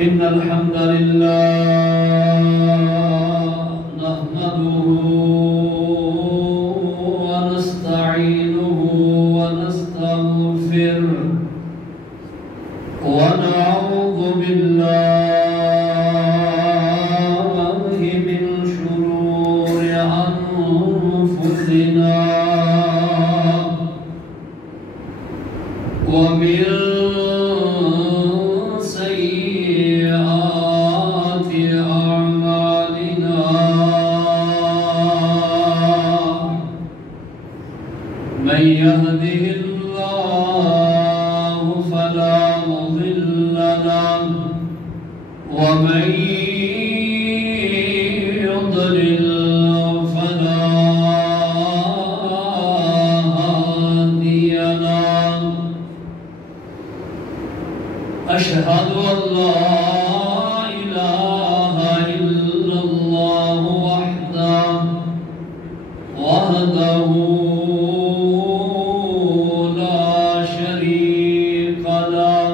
إن الحمد لله نحمده ونستعينه ونستغفره ونعوذ بالله من شرور أنفسنا ومن سيئات أعمالنا من يهده الله فلا مضل له ومن يضلل فلا هادي له أشهد أن لا إله إلا الله وحده لا شريك له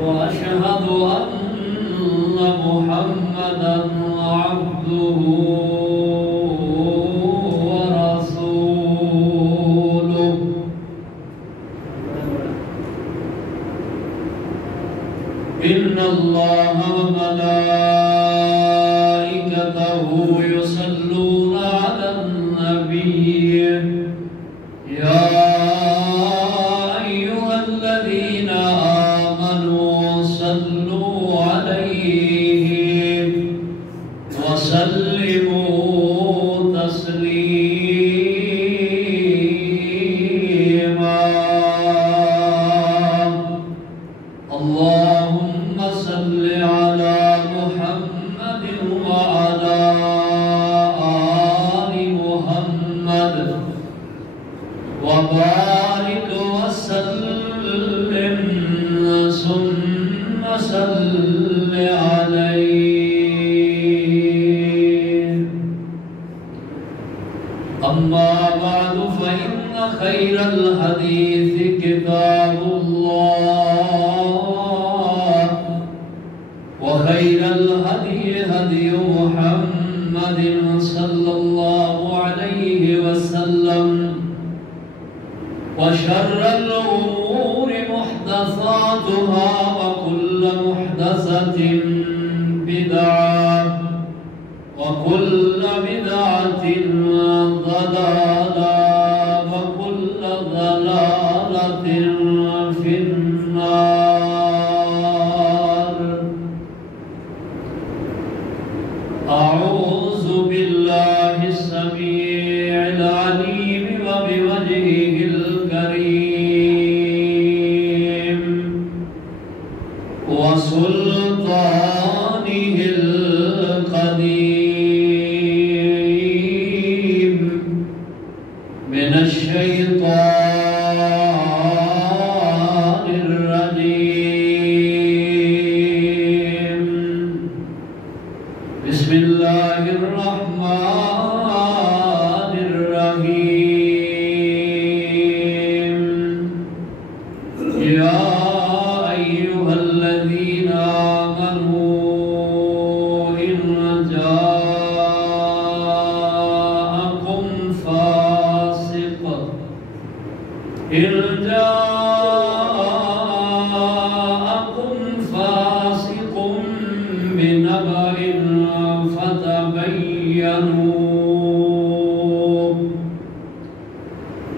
وأشهد أن محمدًا عبده ورسوله إن الله وملائكته يصلون على النبي يا أيها الذين آمنوا صلوا عليه وسلموا تسليما اللهم صل على محمد وعلى آل محمد وبارك وسلم ثم صل عليه أما بعد فإن خير الحديث كتاب الله وخير الهدي هدي محمد صلى الله عليه وسلم وشر الأمور محدثاتها وكل محدثة بدعة وكل بدعة ضلالة وكل ضلالة في النار أعوذ بالله السميع العليم وبوجهه الكريم وسلطانه القديم من الشيطان الرجيم بسم الله الرحمن الرحيم يا أيها الذين آمنوا إن جاءكم فاسق بنبأ فتبينوا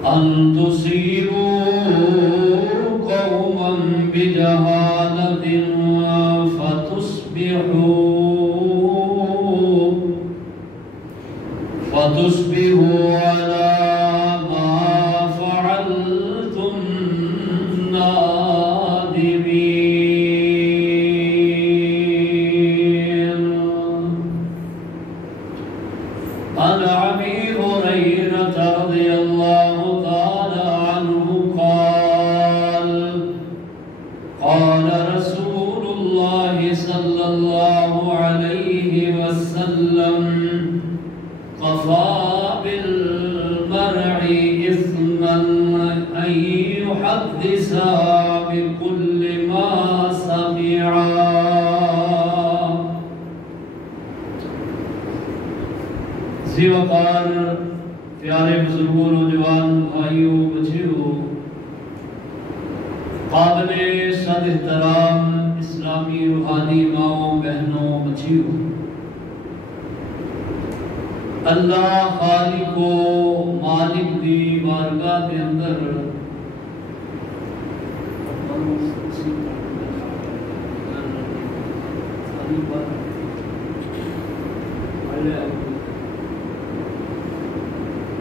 أن تصيبوا قوما بجهالة فتصبحوا على ما فعلتم نادمين عن أبي هريرة رضي الله تعالى عنه قال رسول الله صلى الله عليه وسلم كفى بالمرء إثما أن يحدث بكل ما سمع عزیز وقار پیارے بزرگوں، نوجوان بھائیوں، بچیوں، قابل صد احترام اسلامی روحانی ماؤں، بہنوں، بچیوں، اللہ خالق و مالک دی بارگاہ دے اندر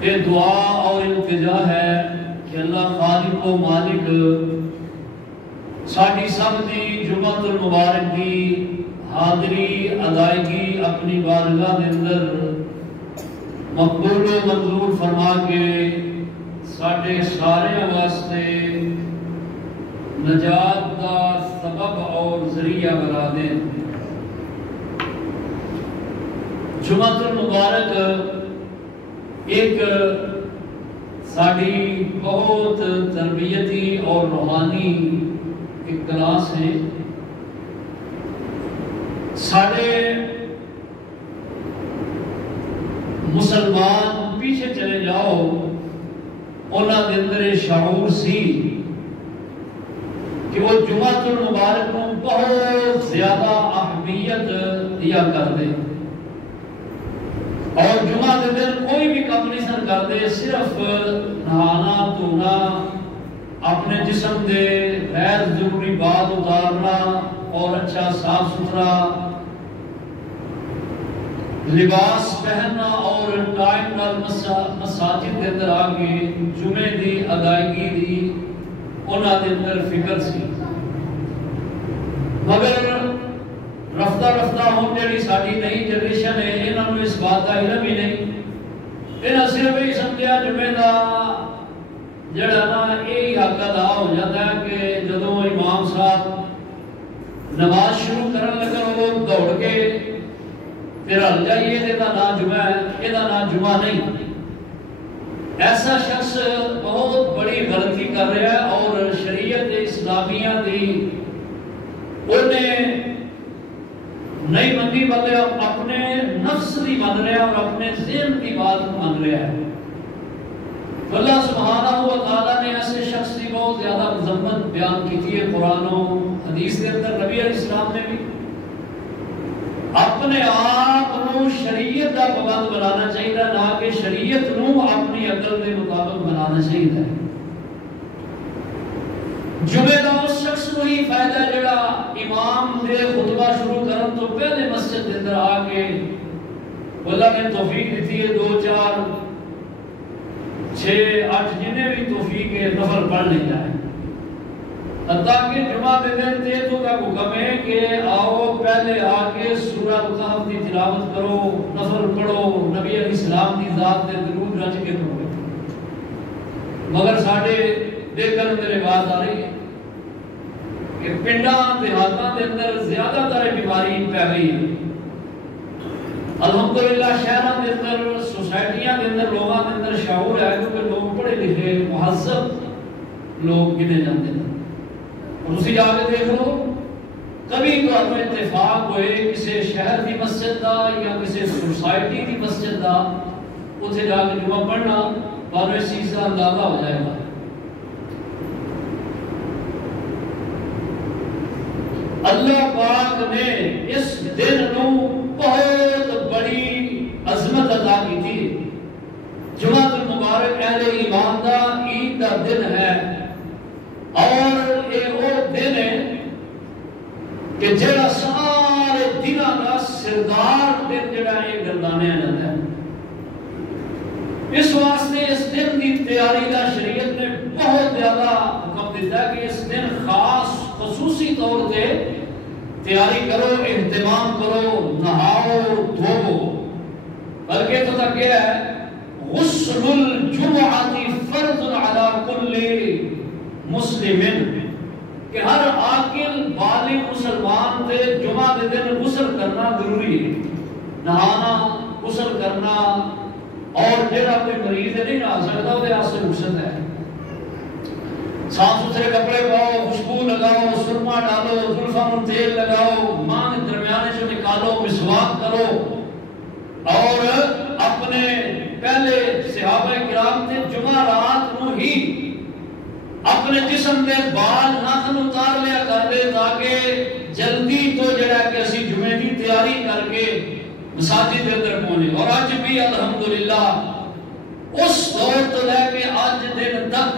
یہ دعا اور التجا ہے کہ اللہ خالق و مالک ساڈی سب دی جمعۃ المبارک دی حاضری ادائیگی اپنی بارگاہ دے اندر مقبول و منظور فرما کے ساڈے سارے واسطے نجات کا سبب اور ذریعہ بنا دیں۔ جمعۃ المبارک ایک ساڑی بہت تربیتی اور روحانی ایک کلاس ہے۔ ساڑے مسلمان پیچھے چلے جاؤ، انہاں دے اندر شعور سی کہ وہ جمعۃ المبارک کو بہت زیادہ اہمیت دیا کر دے، اور جمعہ کے دن کوئی بھی کام نہیں سن کرتے، صرف نہانا دھونا، اپنے جسم دے غیر ضروری بات اتارنا اور اچھا صاف ستھرا لباس پہننا اور ٹائم نال مساجد کے اندر آ کے جمعے دی ادائیگی دی انہاں دے اندر فکر سی۔ مگر رفتہ رفتہ ہوں جڑی ساری نئی جنریشن ہے، انہاں نوں اس بات کا علم ہی نہیں، انہاں صرف یہ سمجھا جمعے دا جڑا نا یہی حق ادا ہو جاتا ہے کہ جدوں امام صاحب نماز شروع کرن لگن وہ دوڑ کے پھر ہل جائیے یہ نام جمعہ ہے، یہ نام جمعہ نہیں۔ ایسا شخص بہت بڑی غلطی کر رہا ہے اور شریعت اسلامیہ دی انہیں نہیں منی بلکہ اپنے نفس دی من رہا ہے اور اپنے ذہن کی بات من رہا ہے۔ تو اللہ سبحانہ و تعالیٰ نے ایسے شخص کی بہت زیادہ مذمت بیان کی تھی قرآن و حدیث کے اندر۔ نبی علیہ السلام نے بھی اپنے آپ کو شریعت کا پابند بنانا چاہیے، نہ کہ شریعت نو اپنی عقل کے مطابق بنانا چاہیے۔ جمعے کا اس شخص کو ہی فائدہ جڑا امام دے خطبہ شروع کرن تو پہلے مسجد کے اندر آ کے اللہ نے توفیق دیتی ہے 2 4 6 8 جنہیں بھی توفیق ہے نفل پڑھ لے جائے۔ تاکہ جمعہ کے دن تو کا حکم ہے کہ آؤ پہلے آ کے سورہ الکہف کی تلاوت کرو، نفل پڑھو، نبی علیہ السلام کی ذات تے درود رچ کے پڑھو۔ مگر ساڈے دیکھن میرے بات آ رہی ہے کہ پنڈاں دیہاتاں دے اندر زیادہ تر بیماری پہ گئی ہے۔ الحمدللہ شہراں دے اندر، سوسائٹیاں دے اندر، لوگاں دے اندر شعور ہے کیونکہ لوگ پڑھے لکھے مہذب لوگ گنے جاتے ہیں۔ اور اسی جا کے دیکھ لو، کبھی تو ہمیں اتفاق ہوئے کسی شہر کی مسجد دا یا کسی سوسائٹی کی مسجد دا اتنے جا کے جمعہ پڑھنا، اور اس چیز کا اندازہ ہو جائے گا۔ اللہ پاک نے اس دن نو بہت بڑی عظمت عطا کی تھی۔ جمعہ المبارک اہل ایمان دا عید دا دن ہے، اور یہ وہ دن ہے کہ جڑا سارے دنوں کا سردار دن جڑا ہے گردانیا جاتا ہے۔ اس واسطے اس دن کی تیاری کا شریعت نے بہت زیادہ حکم دیتا ہے کہ اس دن خاص خصوصی طور پہ تیاری کرو، اہتمام کرو، نہاؤ دھوو۔ بلکہ تو تک کیا ہے، غسل الجمعۃ فرض علی کل مسلم، کہ ہر عاقل بالغ مسلمان تے جمعہ کے دن غسل کرنا ضروری ہے۔ نہانا، غسل کرنا، اور جڑا کوئی مریض نہیں نہ سکتا وہ واسطے رخصت ہے۔ صاف ستھرے کپڑے پاؤ، خوشبو لگاؤ، سرما ڈالو، زلفوں میں تیل لگاؤ، ماں کے درمیانے سے نکالو، مسواک کرو، اور اپنے پہلے صحابہ کرام تے جمعہ رات نو ہی اپنے جسم دے بال ناخن اتار لیا کرتے تاکہ جلدی تو جڑا کہ اسی جمعے کی تیاری کر کے مساجد کے اندر پہنچے. اور آج بھی الحمدللہ اس دور تو لے کے آج دن تک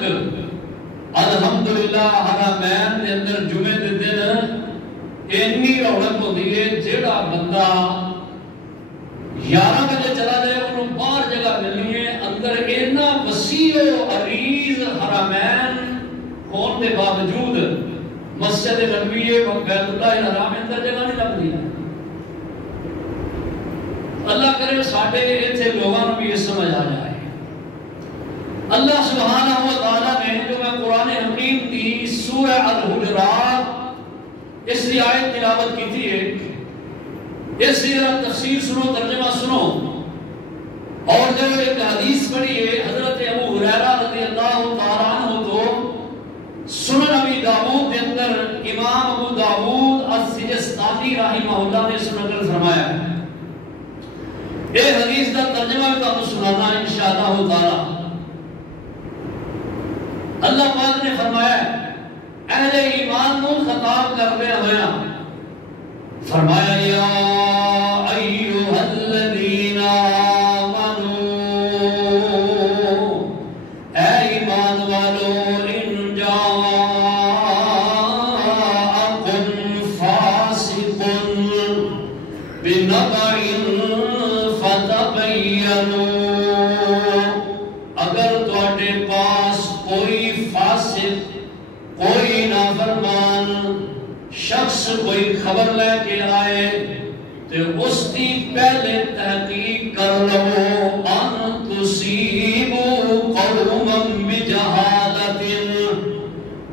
الحمدللہ حرمین دے اندر جمعے دے دن اتنی رونق ہوتی ہے. جیڑا بندہ 11 بجے چلا جائے انہوں باہر جگہ ملنی ہے. اندر اتنا وسیع و عریض حرمین ہونے کے باوجود مسجد نبوی و بیت اللہ الحرام اندر جگہ نہیں لگتی ہے. اللہ کرے ساڈے ایتھے لوگاں نوں بھی یہ سمجھ آ جائے. اللہ سبحانہ و تعالیٰ نے جو میں قرآن حکیم کی سورہ الحجرات اس کی آیت تلاوت کی تھی ہے، اس کی ذرا تفسیر سنو، ترجمہ سنو. اور جو ایک حدیث پڑھی ہے حضرت ابو ہریرہ رضی اللہ تعالیٰ عنہ تو سنن ابی داؤد کے اندر امام ابو داؤد السجستانی رحمہ اللہ نے نقل فرمایا ہے. یہ حدیث کا ترجمہ بھی آپ سنانا انشاءاللہ تعالی. اللہ پاک نے فرمایا اہل ایمان کو خطاب کرتے ہوئے فرمایا یا ایھا الذین آمنوا، اے ایمان والو، ان جاءکم فاسق بنبأ فتبینوا، اگر تواڈے پاس کوئی فاسق، کوئی نافرمان شخص کوئی خبر لے کے آئے تو اس کی پہلے تحقیق کر لو. ان تصیبوا قوما بجہالۃ،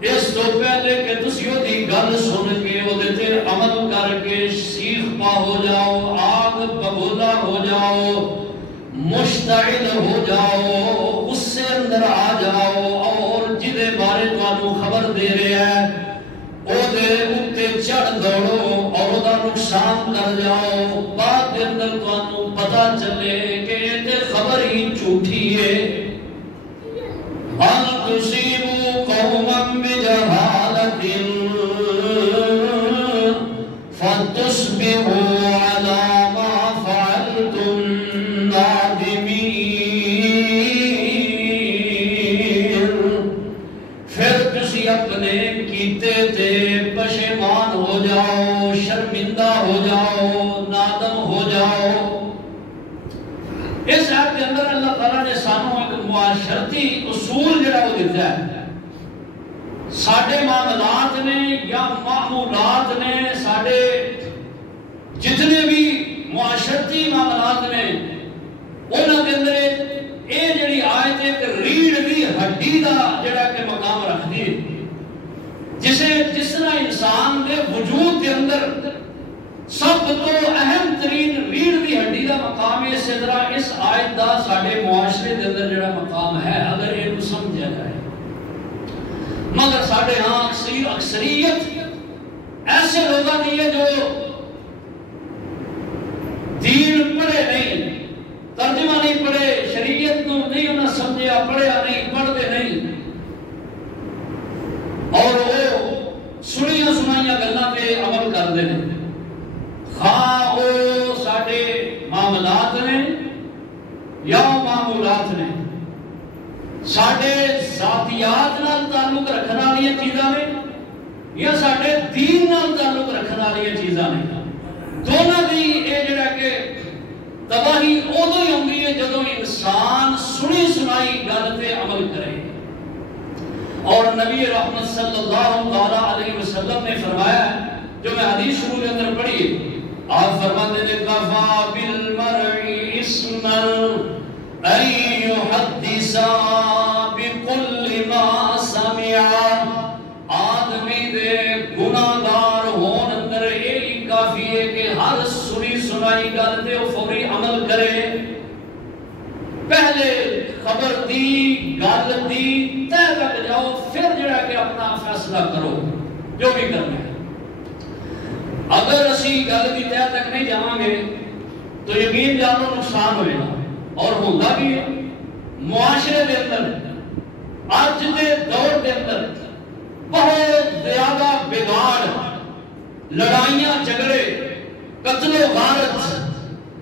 اس تو پہلے کہ تسی دی گل سن کے او دے تے عمل کر کے سیخ پا ہو جاؤ، آگ ببولا ہو جاؤ، مشتعل ہو جاؤ، اس سے اندر آ جاؤ، اور جدے بارے تانوں خبر دے رہے ہیں او دے اتے چڑھ دوڑو اور دا نقصان کر جاؤ. بعد دے اندر تانوں پتہ چلے کہ یہ تے خبر ہی جھوٹی ہے. ان تصیبوا قوما بجہالۃ فتصبحوا علی ما فعلتم نادمین، پھر تسی اپنے کیتے تے پشیمان ہو جاؤ، شرمندہ ہو جاؤ، نادم ہو جاؤ. اس آیت کے اندر اللہ تعالیٰ نے سانوں ایک معاشرتی اصول جڑا وہ دیتا ہے. ساڈے معاملات نے یا معمولات نے، ساڈے جتنے بھی معاشرتی معاملات نے، انہاں کے اندر یہ جڑی آیت ایک ریڑھ دی ہڈی دا جڑا کہ مقام رکھتی ہے. جس طرح انسان کے وجود کے اندر سب تو اہم ترین ریڑھ دی ہڈی دا مقام ہے، اسی طرح اس آیت دا ساڈے معاشرے کے اندر جڑا مقام ہے اگر یہ سمجھا جائے. مگر ساڈے ہاں اکثریت ایسے لوگوں کی ہے جو دین پڑھے نہیں، ترجمہ نہیں پڑھے، شریعت کو نہیں انہیں سمجھا، پڑھیا نہیں، پڑھتے نہیں، اور وہ سنیاں سنائیاں گلاں پہ عمل کرتے ہیں. خواہ وہ ساڈے معاملات نے یا معمولات نے، ساڈے ذاتیات نال تعلق رکھنے والی چیزاں نے یا ساڈے دین نال تعلق رکھنے والی چیزاں نے، دونوں کی یہ جڑا کہ تباہی ادو ہی ہوندی ہے جدو انسان سنی سنائی گل پہ عمل کرے. اور نبی رحمت صلی اللہ علیہ وسلم نے فرمایا، جو میں حدیث شروع کے اندر پڑھی، آپ فرماتے ہیں کفا بالمرء اسما ان یحدث بکل ما سمع، آدمی دے گناہگار ہون اندر یہی کافی ہے کہ ہر سنی سنائی گل تے وہ فوری عمل کرے. پہلے خبر دی گل دی طے تک جاؤ، پھر جڑا کہ اپنا فیصلہ کرو جو بھی کرنا ہے. اگر اسی گل کی طے تک نہیں جاواں گے تو یقین جانو نقصان ہوئے گا. اور ہوتا بھی ہے معاشرے کے اندر آج کے دور کے اندر بہت زیادہ بگاڑ، لڑائیاں جھگڑے، قتل و غارت،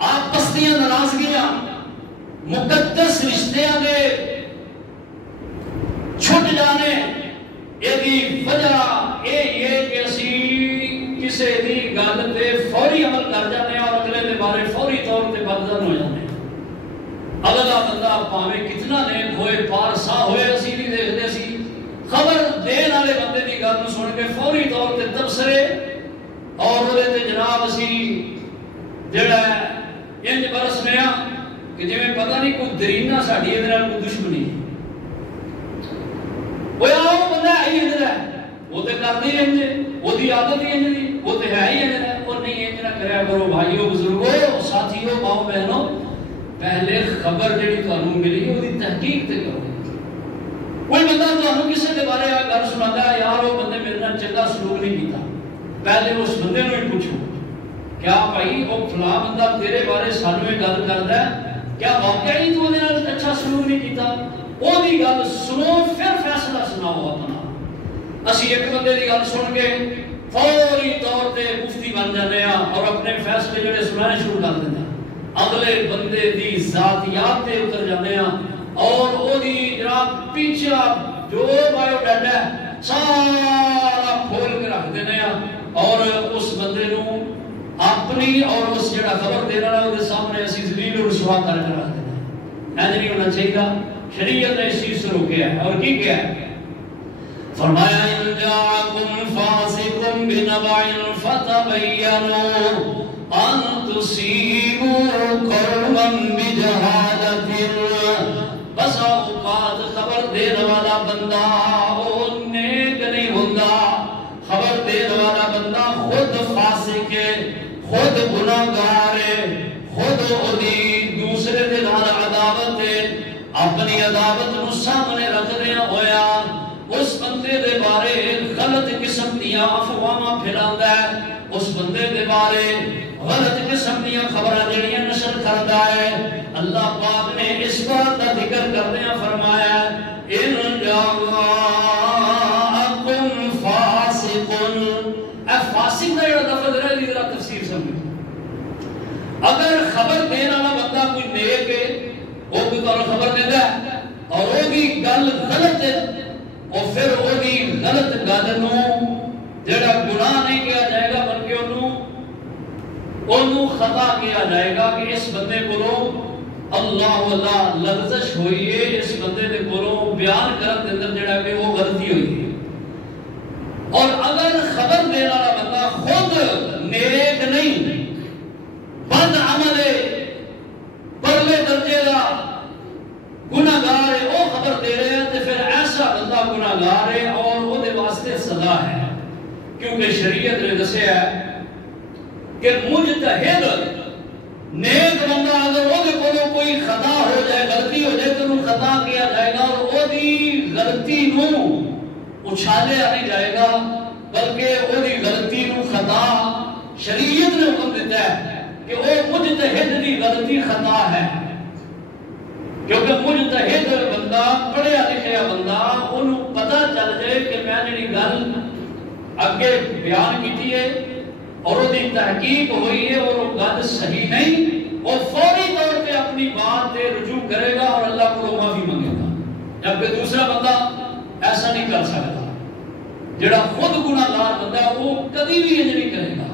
آپسیاں ناراضگیاں، مقدس رشتیاں دے چھٹ جانے، یہ وجہ یہ کہ اسی کسی دی گل تے فوری عمل کر جانے اور اگلے دے بارے فوری طور تے بدظن ہو جانے۔ اگلا بندہ پاویں کتنا نیک ہوئے، پارسا ہوئے، اسی بھی دیکھتے سی خبر دین والے بندے دی گل سن کے فوری طور تے تبصرے اور وہ جناب اسی جڑا ہے انج برسنے کہ جی میں پتہ نہیں کوئی درینہ ساڑی ادھر کوئی دشمنی وہ آؤ بندہ ہے ادھر ہے وہ تو کرتی انج، وہ دی عادت ہی انج دی، وہ تو ہے ہی انج ہے، اور نہیں انج نہ کریا کرو بھائیو بزرگو ساتھیو ماؤ بہنوں، پہلے خبر جڑی تانوں ملی وہ دی تحقیق تے کرو۔ کوئی بندہ تانوں کسی کے بارے آ گل سناتا ہے یار وہ بندے میرے نال چنگا سلوک نہیں کیتا، پہلے اس بندے نوں ہی پوچھو کیا بھائی وہ فلاں بندہ تیرے بارے سانوں یہ گل کردا ہے، کیا واقعی تو دے نال اچھا سلوک نہیں کیتا؟ وہ دی گل سنو پھر فیصلہ سناؤ اپنا۔ اسی ایک بندے دی گل سن کے فوری طور تے مفتی بن جانے ہیں اور اپنے فیصلے جڑے سنانے شروع کر دیتے ہیں، اگلے بندے دی ذاتیات تے اتر جانے ہیں اور وہ دی جناب پیچھے جو بایو ڈاٹا ہے سارا کھول کے رکھ دینے ہیں اور اس بندے نوں اپنی اور اس جڑا خبر دینا ہے وہ سامنے اسی ذلیل و رسوا کر کے رکھ دینا ہے۔ ایسا نہیں ہونا چاہیے، شریعت نے اس چیز سے روکیا ہے اور کی کیا ہے؟ فرمایا ان جاءکم فاسق بنبع فتبینوا ان تصیبوا قوما بجہالۃ، بس اوقات خبر دینے والا بندہ وہ نیک نہیں ہوتا، خبر دینے والا بندہ خود فاسق ہے، خود گناہگار ہے، خود دوسرے دے نال عداوت ہے، اپنی عداوت نو سامنے رکھدیا ہویا اس بندے دے بارے غلط قسم دیاں افواہاں پھیلاندا ہے، اس بندے دے بارے غلط قسم دیاں خبراں جڑیاں نشر کردا ہے۔ اللہ پاک نے اس بات کا ذکر کردیاں فرمایا ان جاءکم فاسق، اے فاسق دا جڑا لفظ ہے دی ذرا تفسیر سمجھو۔ اگر خبر دینے والا بندہ کوئی نیک ہے وہ کوئی خبر دیتا ہے اور وہ بھی گل غلط ہے اور پھر وہ بھی غلط گل نو جڑا گناہ نہیں کیا جائے گا بلکہ انہوں خطا کیا جائے گا کہ اس بندے کو اللہ لغزش ہوئی ہے، اس بندے دے کو بیان کرن دے اندر جڑا کہ وہ غلطی ہوئی ہے۔ اور اگر خبر دینے والا بندہ خود نیک نہیں، بد عمل ہے، پرلے درجے کا گناہگار ہے، وہ خبر دے رہے ہیں تو پھر ایسا بندہ گناہگار ہے اور وہ دے واسطے سزا ہے، کیونکہ شریعت نے دسیا ہے کہ مجتہد نیک بندہ اگر وہ دے کولوں کوئی خطا ہو جائے، غلطی ہو جائے تو انہوں خطا کیا جائے گا اور وہ دی غلطی نو اچھالیا نہیں جائے گا بلکہ وہ دی غلطی نو خطا شریعت نے حکم دیتا ہے کہ وہ مجتہد دی غلطی خطا ہے، کیونکہ مجتہد بندہ پڑھیا لکھیا بندہ انہوں پتہ چل جائے کہ میں نے گل اگے بیان کی ہے اور وہ دی تحقیق ہوئی ہے اور وہ گل صحیح نہیں، وہ فوری طور پہ اپنی بات پہ رجوع کرے گا اور اللہ کو معافی مانگے گا، جبکہ دوسرا بندہ ایسا نہیں کر سکتا۔ جڑا خود گناہگار بندہ وہ کبھی بھی انج نہیں کرے گا،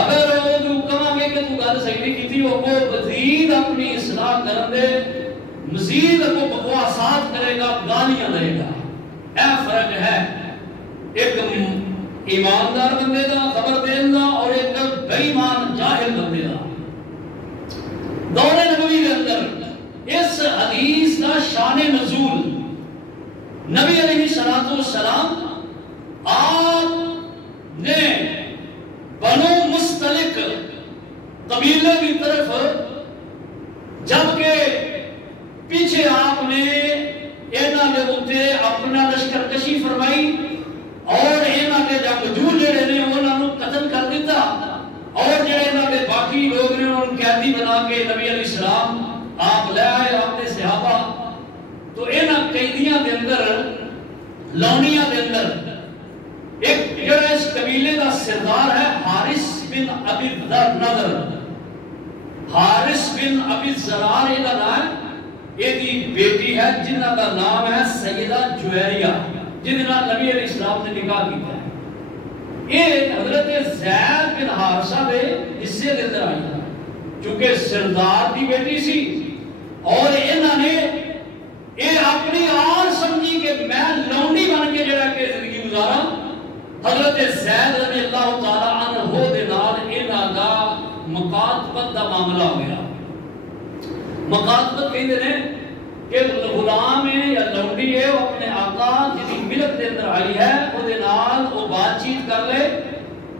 اگر وہ تو کہاں گے کہ تو گل صحیح نہیں کی وہ مزید اپنی اصلاح کرن دے، مزید وہ بکواسات کرے گا، گالیاں دے گا۔ اے فرق ہے ایک ایماندار بندے دا خبر دین دا اور ایک بے ایمان جاہل بندے دا۔ دور نبوی کے اندر اس حدیث کا شان نزول نبی علیہ السلام آپ نے بنو مستلق قبیلے کی طرف جبکہ پیچھے آپ نے اینا کے ہوتے اپنا لشکر کشی فرمائی اور اینا کے جنگجو جڑے نے انہوں قتل کر دیتا اور جڑے اینا کے باقی لوگ نے ان قیدی بنا کے نبی علیہ السلام آپ لونیاں دے اندر ایک جڑا اس قبیلے دا سردار ہے حارث بن ابی نضر، حارث بن ابی زرار یہ نام ہے، یہ دی بیٹی ہے جنہ کا نام ہے سیدہ جویریہ، جنہ نبی علیہ السلام نے نکاح کیتا ہے۔ یہ حضرت زید بن حارثہ دے حصے دے اندر آئی ہے، چونکہ سردار دی بیٹی سی اور انہوں نے یہ اپنی آن سمجھی کہ میں لونڈی بن کے جڑا کہ زندگی گزارا۔ حضرت زید رضی اللہ تعالی عنہ دے نال انہاں دا مکاتبت دا معاملہ ہو گیا۔ مکاتبت کہندے نے کہ غلام ہے یا لونڈی ہے وہ اپنے آقا جدی ملک دے اندر آئی ہے او دے نال او بات چیت کر لے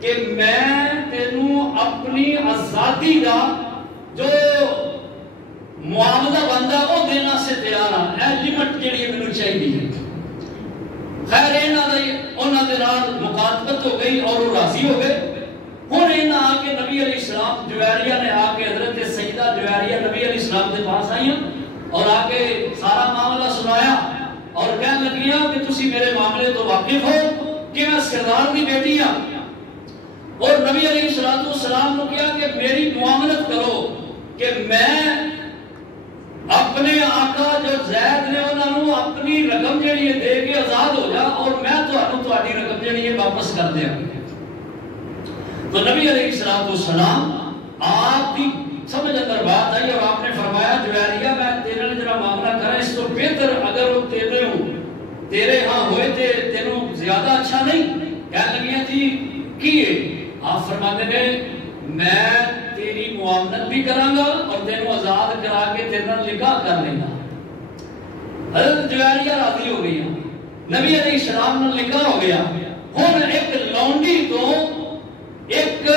کہ میں تینوں اپنی آزادی دا جو معاملہ بندہ وہ دینا سے تیار ہاں، اے لمٹ جڑی مینوں چاہیے۔ خیر انہاں دے نال مکاتبت ہو گئی اور وہ راضی ہو گئے۔ ہن انہاں آ کے نبی علیہ السلام جویریہ نے آ کے حضرت سیدہ جویریہ نبی علیہ السلام کے پاس آئیں اور آ کے سارا معاملہ سنایا اور کہنے لگیاں کہ تسی میرے معاملے تو واقف ہو کہ میں سردار دی بیٹی ہاں، اور نبی علیہ السلام نے کہا کہ میری معاملت کرو کہ میں اپنے آقا جو زید نے انہوں نے اپنی رقم جڑی ہے دے کے آزاد ہو جا اور میں تہاڈی رقم جڑی ہے واپس کر دیا۔ تو نبی علیہ السلام آپ کی سمجھ اندر بات آئی اور آپ نے فرمایا جویریہ میں تیرے جڑا معاملہ کرا اس تو بہتر اگر وہ تیرے ہاں ہوئے تھے تینوں زیادہ اچھا نہیں، کہنے لگیاں جی کیے؟ آپ فرماتے ہیں میں تیری معاملت بھی کراں گا اور تینوں آزاد کرا کے تیرا نکاح کر لیں گا۔ حضرت جویریہ راضی ہو گئی، نبی علیہ السلام نے نکاح ہو گیا۔ ہن ایک لونڈی تو ایک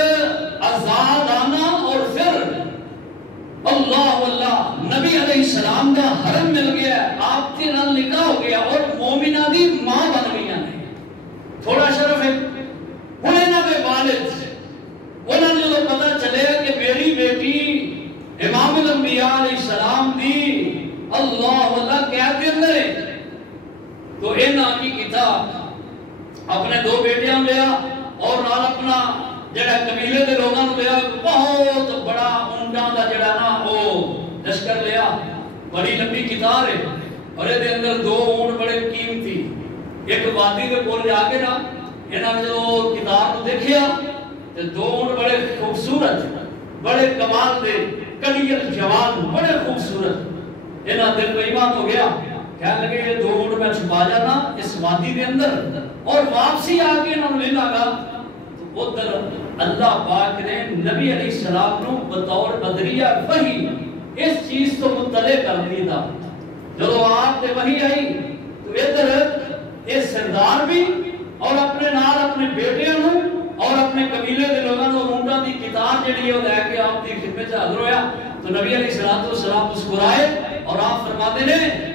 آزادانہ اور پھر اللہ واللہ نبی علیہ السلام کا حرم مل گیا، آپ کے نال نکاح ہو گیا اور مومنہ دی ماں بن گئی ہیں۔ تھوڑا شرف ہے۔ ہن انہاں دے والد انہوں نے جو پتہ چلے کہ میری بیٹی امام الانبیاء علیہ السلام دی اللہ واللہ کیا کرنے تو انہاں کی کتاب اپنے دو بیٹیاں لیا اور نال اپنا جڑا قبیلے دے لوگاں لیا، بہت بڑا اونٹاں دا جڑا نا او لشکر لیا، بڑی لمبی کتار ہے اور یہ دے اندر دو اونٹ بڑے قیمتی، ایک وادی دے کول جا کے نا انہاں نے جو کتاب کو دیکھیا دو اونٹ بڑے خوبصورت بڑے کمال دے کلیل جوان بڑے خوبصورت، انہاں دل کو ایمان ہو گیا، کہنے لگے یہ دو اونٹ میں چھپا جانا اس وادی دے اندر اور واپسی آ کے انہوں نے لگا تو ادھر اللہ پاک نے نبی علیہ السلام کو بطور بدریہ وحی اس چیز تو مطلع کر دیا تھا۔ جب آپ تے وحی آئی تو ادھر یہ سردار بھی اور اپنے نال اپنے بیٹیاں نوں اور اپنے قبیلے دے لوگاں نوں اونٹاں دی کتاب جڑی ہے لے کے آپ دی خدمت وچ حاضر ہویا تو نبی علیہ السلام مسکرائے اور آپ فرماتے ہیں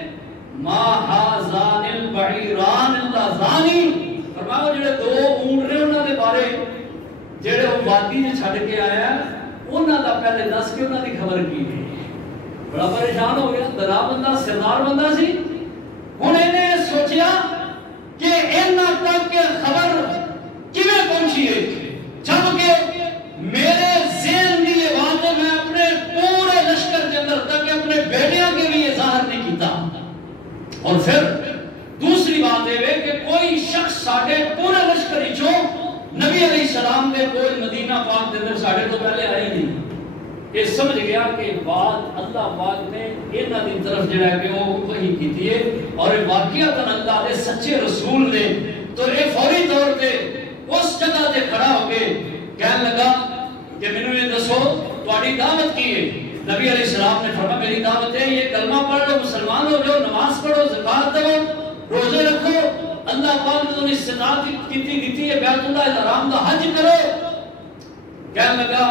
ما ھذان البعیران الا ذانی، فرمایا جڑے دو اونٹ نے انہاں دے بارے جڑے وہ وادی وچ چھڈ کے آیا انہاں دا پہلے دس کے انہاں دی خبر کی ہے۔ بڑا پریشان ہو گیا، درا بندہ سردار بندہ سی، ہن انہیں سوچیا کہ انہاں تک خبر کیویں پہنچی ہے، جبکہ میرے ذہن میں یہ بات ہے میں اپنے پورے لشکر کے اندر تک اپنے بیٹیاں کے بھی یہ ظاہر نہیں کیتا۔ اور پھر دوسری بات ہے کہ کوئی شخص ساڈے پورے لشکر چوں نبی علیہ السلام کے کوئی مدینہ پاک کے اندر ساڈے تو پہلے آئی نہیں۔ یہ سمجھ گیا کہ بات اللہ پاک نے انہاں دی طرف جڑا کہ وہ وحی کیتی ہے اور واقعتاً اللہ دے سچے رسول نے تو یہ فوری طور پہ اس جگہ تے کھڑا ہو کے کہنے لگا کہ مینوں یہ دسو تہاڈی دعوت کی ہے؟ نبی علیہ السلام نے فرمایا میری دعوت ہے یہ کلمہ پڑھ لو، مسلمان ہو جاؤ، نماز پڑھو، زکات دو، روزے رکھو، اللہ پاک نے تمہیں استطاعت دیتی ہے بیت اللہ الحرام دا حج کرو۔ کہنے لگا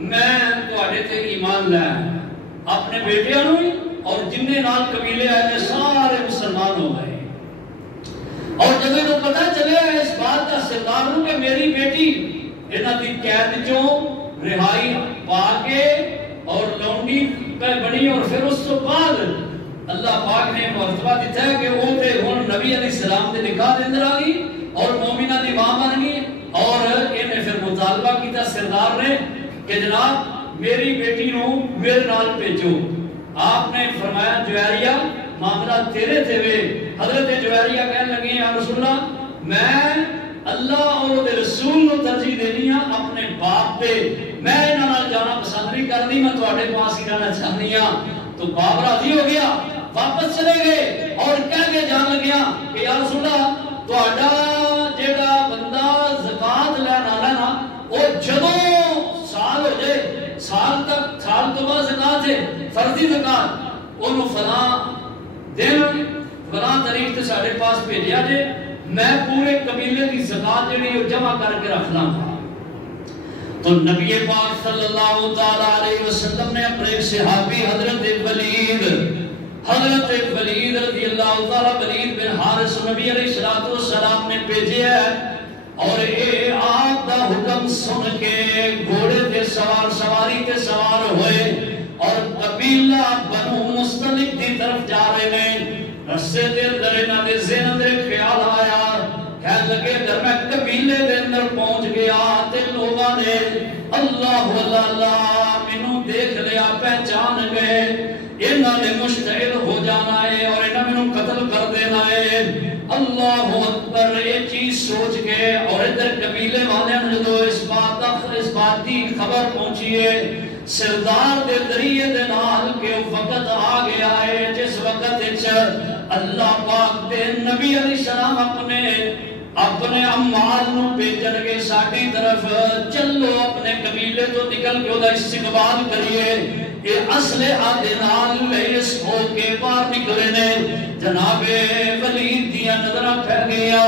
میں تہاڈے تے ایمان لایا، اپنے بیٹیاں نوں اور جننے نال قبیلے آئے سارے مسلمان ہو گئے۔ اور جب انہوں پتہ چلے اس بات کا سردار کہ میری بیٹی انہاں دی قید چوں رہائی پا کے اور لونڈی پہ بنی اور پھر اس تو بعد اللہ پاک نے مرتبہ دیتا ہے کہ وہ تے ہن نبی علیہ السلام دے نکاح دے اندر آ گئی اور مومنہ دی ماں بن گئی، اور انہیں پھر مطالبہ کیتا سردار نے کہ جناب میری بیٹی نو میرے نال بھیجو۔ آپ نے فرمایا جویریہ معاملہ تیرے تھے وے۔ حضرت جویریہ کہنے لگی یا رسول اللہ میں اللہ اور رسول کو ترجیح دینی ہاں اپنے باپ پہ، میں انہاں جانا پسند نہیں کرنی، میں تواڈے پاس ہی رہنا چاہنی ہاں۔ تو باپ راضی ہو گیا، واپس چلے گئے اور کہہ کے جان لگیا کہ یا رسول اللہ تواڈا جیڑا بندہ زکات لین آنا نا وہ جدوں سال ہو جائے، سال تک سال تو بعد زکات ہے فرضی زکات، انہوں فلاں دن فلاں تاریخ تے ساڈے پاس بھیجیا جے، میں پورے قبیلے کی زکات جڑی ہے جمع کر کے رکھ لاں گا۔ تو نبی پاک صلی اللہ تعالی علیہ وسلم نے اپنے صحابی حضرت ولید رضی اللہ تعالی ولید بن حارث نبی علیہ السلام نے بھیجے ہے، اور اے آپ دا حکم سن کے گھوڑے تے سواری تے سوار ہوئے اور قبیلہ بنو مستلق دی طرف جا رہے ہیں۔ رسے دے اندر انہاں دے ذہن اندر خیال آیا، کہنے لگے اگر میں قبیلے دے اندر پہنچ گیا تے لوگاں نے اللہ اللہ مینوں دیکھ لیا پہچان گئے، انہاں نے مشتعل ہو جانا ہے اور انہاں مینوں قتل کر دینا ہے۔ اللہ اکبر، یہ چیز سوچ کے اور ادھر قبیلے والے نے جو اس بات کی خبر پہنچی ہے سردار دے ذریعے دے نال کہ وقت آ گیا ہے جس وقت اللہ پاک دے نبی علیہ السلام اپنے عمال نو بھیجن گے ساڈی طرف، چلو اپنے قبیلے تو نکل کے اودا استقبال کریے۔ یہ اسلحہ دے نال لیس ہو کے باہر نکلے نے، جناب ولید دیاں نظراں پھیل گئیاں،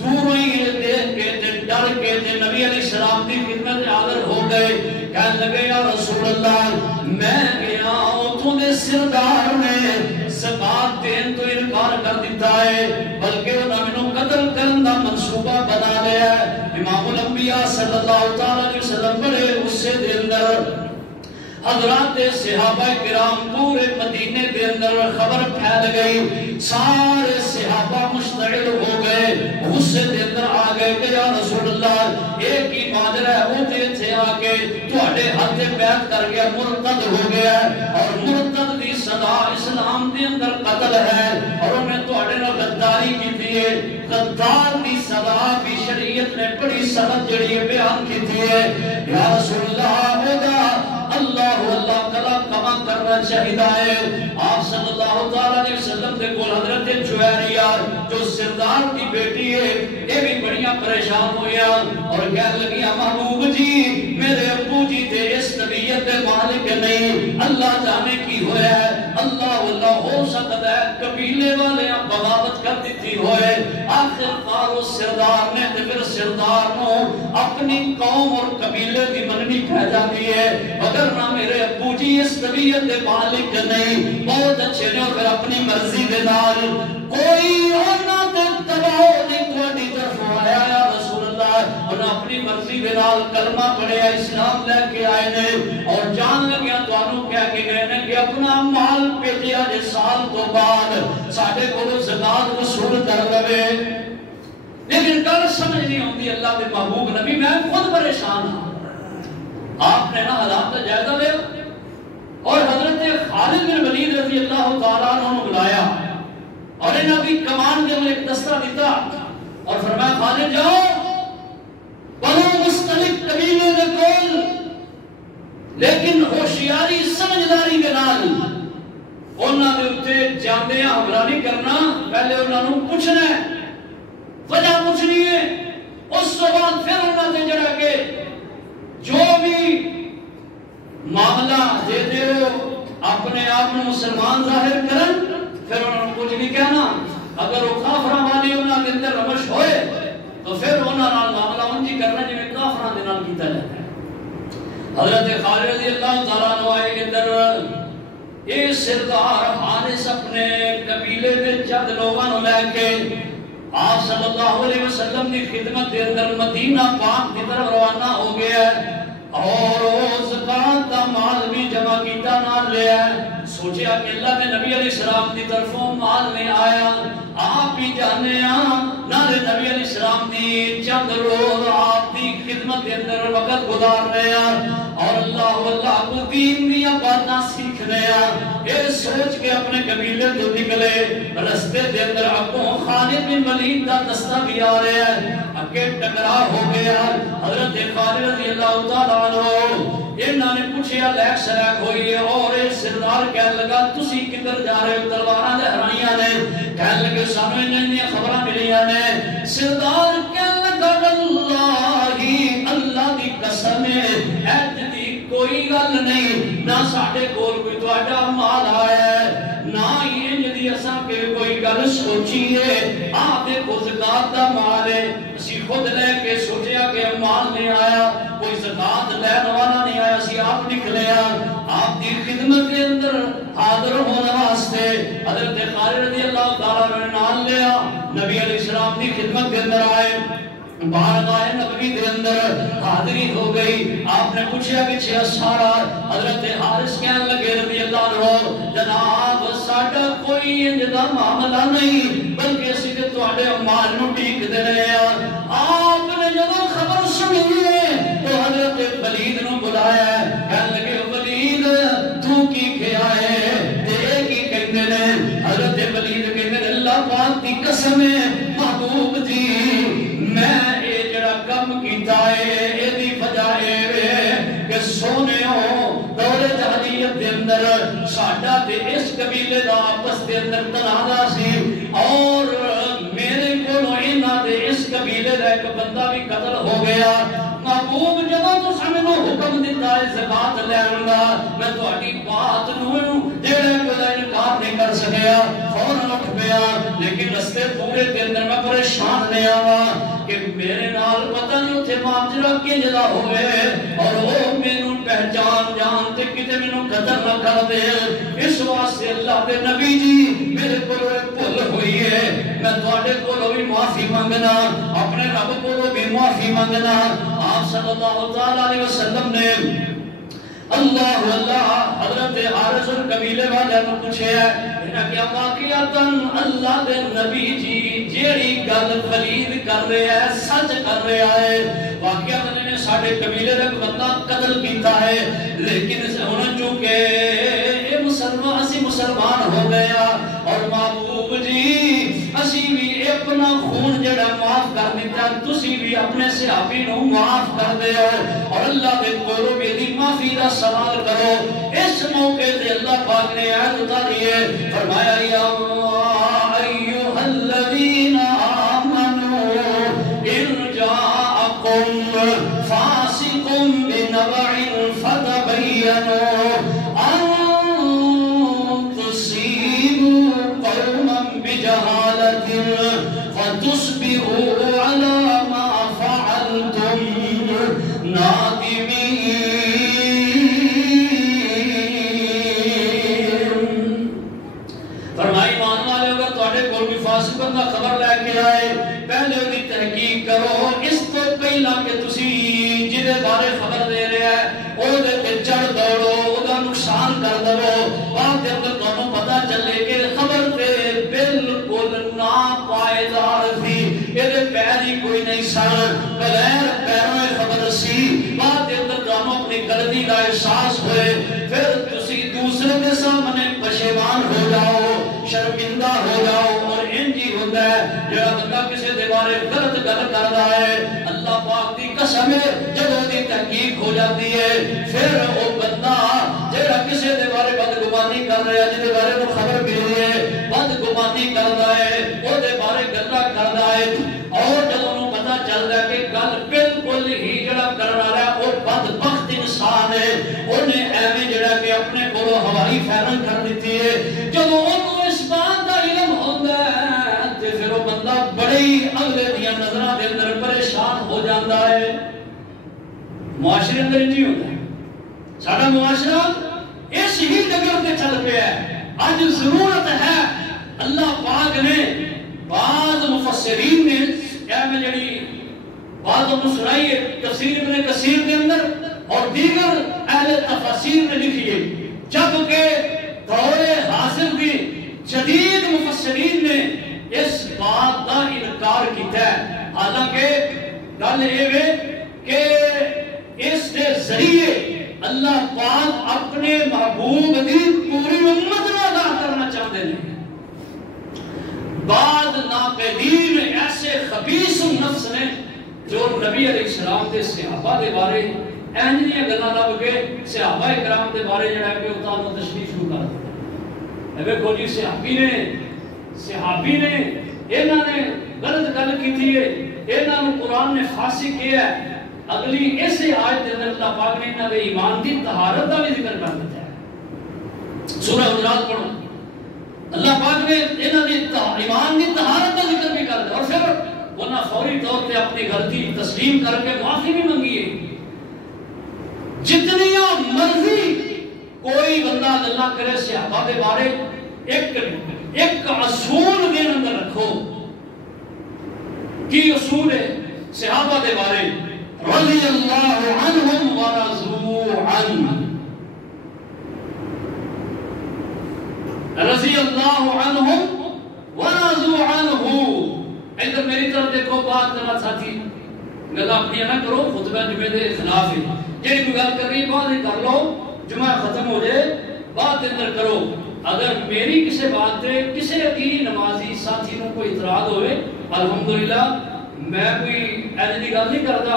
دوروں ہی دیکھ کے تے ڈر کے تے نبی علیہ السلام دی خدمت حاضر ہو گئے، کہنے لگے یا رسول اللہ میں گیا اتوں دے سردار نے زکات دین تو انکار کر دیتا ہے، بلکہ انہوں نے مینوں قتل کرن دا منصوبہ بنا لیا ہے۔ امام الانبیاء صلی اللہ علیہ وسلم بڑے غصے دے اندر، حضرات صحابہ کرام پورے مدینے دے اندر خبر پھیل گئی، سارے صحابہ مشتعل ہو گئے، غصے دے اندر آ گئے کہ یا رسول اللہ ایک ہی ماجرا ہے، وہ تھے آ کے تواڈے ہاتھ بیعت کر گیا، مرتد ہو گیا، اور مرتد دی سزا اسلام دے اندر قتل ہے، اور انہیں تواڈے نال غداری کی ہے، غدار دی سزا بھی شریعت نے بڑی سخت جڑی ہے بیان کی ہے۔ یا رسول اللہ ہوگا اللہ اللہ کلا کما کرنا چاہیدہ ہے۔ آپ صلی اللہ علیہ وسلم دے کول حضرت جویریہ جو سردار کی بیٹی ہے یہ بھی بڑیاں پریشان ہویا اور کہنے لگیاں محبوب جی میرے ابو جی تھے اس طبیعت کے مالک نہیں، اللہ جانے کی ہویا ہے، اللہ ہو سکتا ہے قبیلے والے بغاوت کر دیتی ہوئے۔ آخر کار اس سردار نے تے پھر سردار نو اپنی قوم اور قبیلے کی مننی پہ جاتی ہے، اگر نہ میرے ابو جی اس طبیعت کے مالک نہیں، بہت اچھے نے پھر اپنی مرضی دے نال کوئی اونا تے دباؤ نہیں تواڈی طرف آیا یا رسول اللہ، اور اپنی مرضی دے نال کلمہ پڑھیا اسلام لے کے آئے نے اور جان لگیا تانوں کہہ کے گئے نے کہ اپنا مال بھیجیا جے سال تو بعد ساڈے کولوں زکات وصول کر لوے۔ لیکن گل سمجھ نہیں آتی اللہ دے محبوب نبی، میں خود پریشان ہوں۔ آپ نے نا حالات کا جائزہ لیا اور حضرت خالد بن ولید رضی اللہ تعالیٰ عنہ نے بلایا اور انہوں نے کمان کے ملے ایک دستہ دیتا اور فرمایا خالد جاؤ بنو مستلق قبیلے دے کول، لیکن ہوشیاری سمجھداری کے نال انہوں نے اتنے جاندے حملہ نہیں کرنا، پہلے انہوں نے پوچھنا ہے، وجہ پوچھنی ہے، اس بعد پھر انہوں نے جڑا کہ جو بھی معاملہ دے دیو اپنے آپ میں مسلمان ظاہر کرن، پھر انہوں نے کچھ نہیں کہنا، اگر وہ کافرہ والی انہوں نے اندر رمش ہوئے تو پھر انہوں نے معاملہ ان کی کرنا جنہیں کافرہ دینال کیتا جاتا ہے۔ حضرت خالد رضی اللہ تعالیٰ عنہ آئے کے اندر یہ سردار حارث اپنے قبیلے دے چند لوگوں لے کے آپ صلی اللہ علیہ وسلم کی خدمت کے اندر مدینہ پاک کی طرف روانہ ہو گیا ہے اور زکات کا مال بھی جمع کیتا نہ لیا ہے۔ سوچیا کہ اللہ نے نبی علیہ السلام کی طرفوں مال نہیں آیا، آپ ہی جانے نالے نبی علیہ السلام دی چند روز آپ دی خدمت کے اندر وقت گزار رہے ہیں اور اللہ کو دین دیا باتاں سیکھنے یہ سوچ کے اپنے قبیلے تو نکلے۔ رستے دے اندر اگوں خالد بن ولید دا دستہ بھی آ رہے ہیں، اگے ٹکرا ہو گیا۔ حضرت خالد رضی اللہ تعالیٰ عنہ انہوں نے پوچھیا لیک سلیک ہوئی ہے اور سردار کہنے لگا تسی کدھر جا رہے ہو؟ تلواراں دے ہرائیاں نے کہنے لگے سانو انہاں خبراں ملیاں نے۔ سردار کہنے لگا واللہ اللہ دی قسم ہے دی کوئی گل نہیں، نہ ساڈے کول کوئی تہاڈا مال آیا ہے، نہ ہی انج دی اساں کہ کوئی گل سوچیے آپ دیکھو زکات دا مال ہے، اسی خود لے کے سوچیا کہ مال نہیں آیا، کوئی زکات لین والا نہیں آیا، اسی آپ نکلے آپ دی خدمت کے اندر حاضر ہونے واسطے۔ حضرت خالد رضی اللہ تعالیٰ نے نال لیا، نبی علیہ السلام دی خدمت کے اندر آئے، بارگاہ نبوی کے اندر حاضری ہو گئی۔ آپ نے پوچھا کہ چھے سارا؟ حضرت حارث کہنے لگے رضی اللہ عنہ جناب ساڈا کوئی انجدہ معاملہ نہیں بلکہ اسی تے تواڈے مال نو ٹھیک دے رہے ہیں۔ آپ نے جدوں خبر سنی تو حضرت ولید نو بلایا، کہنے لگے ولید تو کی کیا ہے تے کی کہندے نے؟ حضرت ولید کہندے نے اللہ پاک دی قسم ہے محبوب دی میں اے جڑا کم کیتا ہے اے دی وجہ اے کہ سونے ہو دور جہلیت دے اندر ساڈا تے اس قبیلے دا آپس دے اندر تنازع سی اور میرے کولوں انہاں دے اس قبیلے دا ایک بندہ بھی قتل ہو گیا۔ محبوب جدوں تساں مینوں حکم دتا ہے زکات لین دا میں تہاڈی بات نوں جڑا کوئی انکار نہیں کر سکیا، فوراً اٹھ پیا، لیکن رستے پورے کے اندر میں پریشان نہیں آوا کہ میرے نال پتہ نہیں اتھے معاملہ کنجدا ہوئے اور وہ مینوں پہچان جان تے کتے مینوں قتل نہ کر دے۔ اس واسطے اللہ دے نبی جی میرے کولوں بھول ہوئی ہے، میں تواڈے کولوں بھی معافی مانگنا، اپنے رب کولوں بھی معافی مانگنا۔ آپ صلی اللہ علیہ وسلم نے اللہ حضرت حارث القبیلے والے نے پوچھے انہاں کیا واقعاتاً اللہ دے نبی جی جیڑی گل ولید کر رہے ہیں سچ کر رہے ہیں، واقعہ نے ساڈے قبیلے دا بندہ قتل کیتا ہے لیکن ہن چونکہ اسی مسلمان ہو گیا اور محبوب جی اسی بھی اپنا خون جڑا معاف کر دیتا تسی بھی اپنے صحابی نو معاف کر دیو اور اللہ دے کولوں بھی دی معافی دا سوال کرو۔ اس موقع تے اللہ پاک نے آیت اتاری ہے، فرمایا یا ایھا الذین آمنوا ان جاءکم فاسق بنبأ فتبینوا ان تصیبوا قوما بجہالۃ فتصبحوا علی ما فعلتم نادمین۔ فرمائی ایمان والے اگر تواڈے کول بھی فاسق بندہ خبر لے کے آئے پہلے دی تحقیق کرو، اس تو پہلا کہ تسی جدے بارے خبر دے رہے ہیں او دے تے چڑھ دوڑو او دا نقصان کر دو، بعد دے اندر تانوں پتہ چلے کہ خبر تے بالکل نا پائیدار تھی، یہ پیر ہی کوئی نہیں سن، بغیر پیروں خبر سی، بعد دے اندر تانوں اپنی غلطی کا احساس ہوئے، پھر تسی دوسرے کے سامنے پشیمان ہو جاؤ، شرمندہ ہو جاؤ اور انجی ہوتا ہے جڑا بندہ کسی دے بارے غلط گل کر رہا ہے اللہ پاک دی قسم ہے جدوں دی تحقیق ہو جاتی ہے پھر وہ بندہ جڑا کسی دے بارے بدگمانی کر رہا ہے جس دے بارے وہ خبر ملی ہے بدگمانی کر رہا ہے وہ دے بارے گلا کر رہا ہے اور جدوں نوں پتہ چل رہا ہے کہ گل بالکل ہی جڑا کر رہا ہے وہ بدبخت انسان ہے اونے ایویں جڑا کہ اپنے کولوں ہوائی فیرن کر دیتی ہے جدوں اس بات کا علم ہوتا ہے تے پھر وہ بندہ بڑے ہی اگلے دیاں نظراں دے اندر پریشان ہو جاتا ہے۔ معاشرے اندر انجی ہوتا ہے، ساڈا معاشرہ اس ہی ڈگر تے چل پیا ہے۔ اج ضرورت ہے اللہ پاک نے بعض مفسرین نے میں جڑی بعض سنائی ہے تفسیر ابن کثیر کے اندر اور دیگر اہل تفاسیر نے لکھی ہے جب کہ دور بھی جدید مفسرین نے اس بات کا انکار کیتا ہے، حالانکہ گل یہ کہ اس کے ذریعے اللہ پاک اپنے محبوب کی پوری امت کو عطا کرنا چاہتے ہیں۔ بعد ناقدین ایسے خبیث نفس نے جو نبی علیہ السلام کے صحابہ کے بارے اینجیاں گلاں لب کے صحابہ کرام کے بارے جڑا کہ اتنا تشریح شروع کر دیا۔ دیکھو جی صحابی نے انہاں نے غلط گل کی ہے، انہاں نوں قرآن نے فاسق کیا ہے۔ اگلی اس آیت کے اندر اللہ پاک نے انہاں دے ایمان کی طہارت کا بھی ذکر کر دیا ہے۔ سورہ حجرات پڑھو، اللہ پاک نے انہاں دی ایمان کی طہارت کا ذکر بھی کر دیا، اور پھر انہاں فوری طور پہ اپنی غلطی تسلیم کر کے معافی بھی منگی ہے۔ جتنی مرضی کوئی بندہ اللہ کرے صحابہ کے بارے ایک اصول دے اندر رکھو، کی اصول ہے صحابہ کے بارے؟ رضی اللہ عنہم ورضوا عنہ، رضی اللہ عنہم ورضوا عنہ۔ ادھر میری طرف دیکھو، بات کرنا ساتھی گل اپنی نہ کرو، خطبہ جمعے دے خلاف ہے، جی کوئی گل کر رہی بعد ہی کر لو، جمعہ ختم ہو جائے بات اندر کرو۔ اگر میری کسی بات پہ کسی عقیدی نمازی ساتھی کو کوئی اعتراض ہوئے، الحمدللہ میں کوئی ایسی گل نہیں کرتا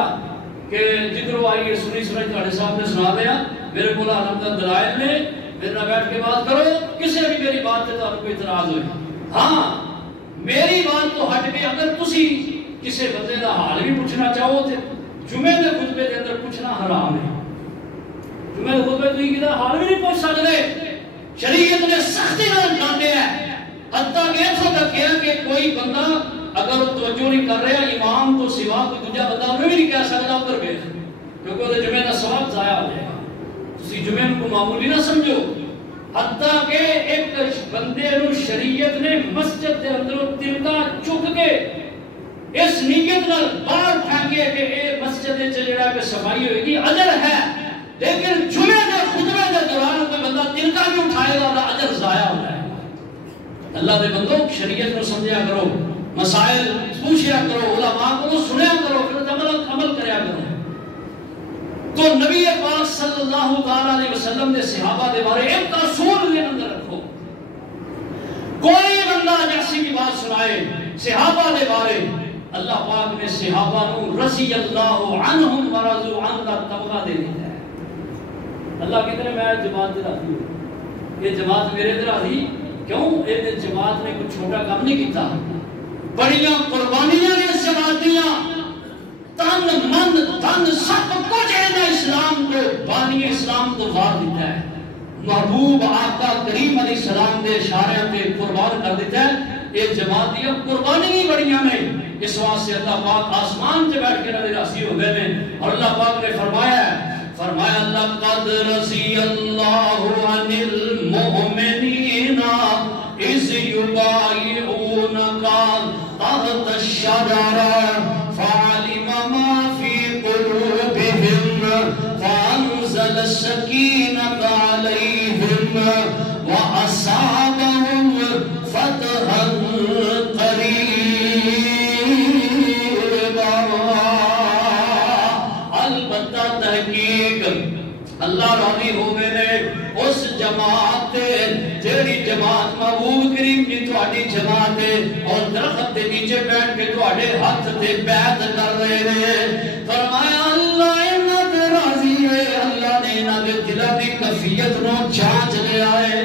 کہ جدھروں آئیے سنی تھوڑے صاحب نے سنا دیا، میرے کو الحمد دلائل نے، میرے نہ بیٹھ کے بات کرو، کسی بھی میری بات پہ تو کوئی اعتراض ہوئے۔ ہاں میری بات تو ہٹ کے اگر تسی کسی بندے کا حال بھی پوچھنا چاہو تو جمعے کے خطبے کے اندر پوچھنا حرام ہے۔ جمعے کے خطبے تھی کسی حال بھی نہیں پوچھ سکتے، شریعت نے سختی نال ڈانٹے ہیں، حتیٰ کہ اتھوں تک کیا کہ کوئی بندہ اگر توجہ نہیں کر رہا امام تو سوا کوئی دوجا بندہ انہیں بھی نہیں کہہ سکتا ادھر گئے، کیونکہ وہ جمعے کا ثواب ضائع ہو جائے گا۔ تسی جمعے کو معمولی نہ سمجھو، حتیٰ کہ ایک بندے نو شریعت نے مسجد کے اندر ترکا چک کے اس نیت نال باہر پھینکے کہ اے مسجد جڑا کہ صفائی ہوئے گی اجر ہے، لیکن جمعے کے خطبے کے دوران کوئی بندہ ترکا بھی اٹھائے گا اجر ضائع ہو جائے گا۔ اللہ دے بندوں شریعت کو سمجھا کرو، مسائل پوچھیا کرو، علماء کو سنیا کرو، پھر عمل کریا کرو۔ تو نبی پاک صلی اللہ علیہ وسلم نے صحابہ کے بارے ایک اصول کے اندر رکھو، کوئی بندہ جیسی کی بات سنائے صحابہ کے بارے، اللہ پاک نے صحابہ نو رضی اللہ عنہم ورضوا عنہ کا تمغہ دے دیا ہے۔ اللہ کہتے ہیں میں جماعت دے راضی ہوں، یہ جماعت میرے دے راضی کیوں؟ یہ جماعت نے کوئی چھوٹا کام نہیں کیتا، بڑیاں قربانیاں نے اس جماعت دیا، تن من دھن سب کچھ ہے اسلام کو، بانی اسلام کو وار دیتا ہے، محبوب آقا کریم علیہ السلام دے اشارے پہ قربان کر دیتا ہے۔ یہ جماعت دیا قربانی بڑیاں نے، اس واسطے اللہ پاک آسمان سے بیٹھ کے نظر راضی ہو گئے ہیں، اور اللہ پاک نے فرمایا لقد رضی اللہ عن المؤمنین اذ یبایعونک تحت الشجرہ فعلم ما فی قلوبہم فانزل السکینۃ علیہم واصابہم فتحا قریبا۔ البتہ تحقیق اللہ راضی ہو گئے نے اس جماعت جیڑی جماعت محبوب کریم کی تھوڑی جماعت ہے، اور درخت کے نیچے بیٹھ کے تھوڑے ہاتھ تے بیعت کر رہے ہیں۔ فرمایا اللہ انہاں تے راضی ہے، اللہ نے انہاں دے دلاں دی کیفیت نو جانچ لیا ہے۔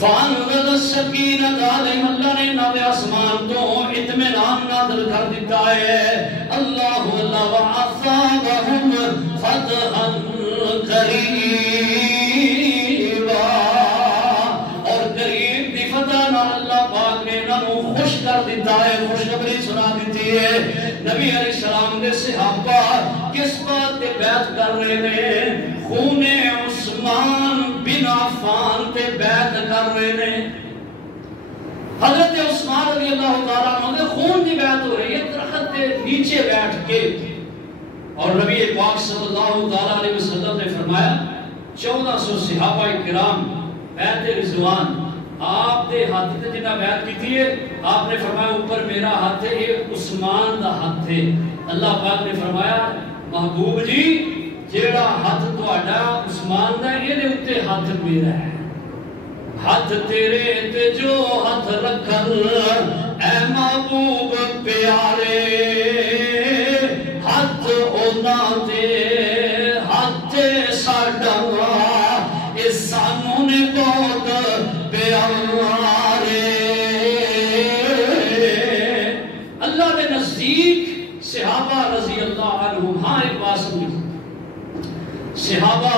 فانزل السکینۃ علیہم، اللہ نے انہاں دے آسمان تو اطمینان نازل کر دیتا ہے۔ اللہ وَأَصَابَهُمْ فَتْحًا قَرِيبًا، اور قریب دی فتح نال اللہ پاک نے انہاں نو خوش کر دیتا ہے، خوشخبری سنا دیتی ہے۔ نبی علیہ السلام دے صحابہ کس بات تے بیعت کر رہے ہیں؟ خون عثمان بن عفان تے بیعت کر رہے ہیں۔ حضرت عثمان رضی اللہ تعالیٰ عنہ دے خون دی بیعت ہو رہی ہے درخت کے نیچے بیٹھ کے، اور نبی پاک صلی اللہ علیہ وسلم نے فرمایا 1400 صحابہ کرام بیعت رضوان آپ دے ہاتھ تے جنہ بیعت کیتی ہے آپ نے فرمایا اوپر میرا ہاتھ ہے یہ عثمان دا ہاتھ ہے اللہ پاک نے فرمایا محبوب جی جیڑا ہاتھ تہاڈا عثمان دا یہ دے اوتے ہاتھ میرا ہے ہاتھ تیرے تے جو ہاتھ رکھن اے محبوب پیارے ہاتھ اونا تے ہاتھ ساڈا اے سانوں نے بہت پیارے اللہ کے نزدیک صحابہ رضی اللہ عنہم ہاں ایک بات سمجھو صحابہ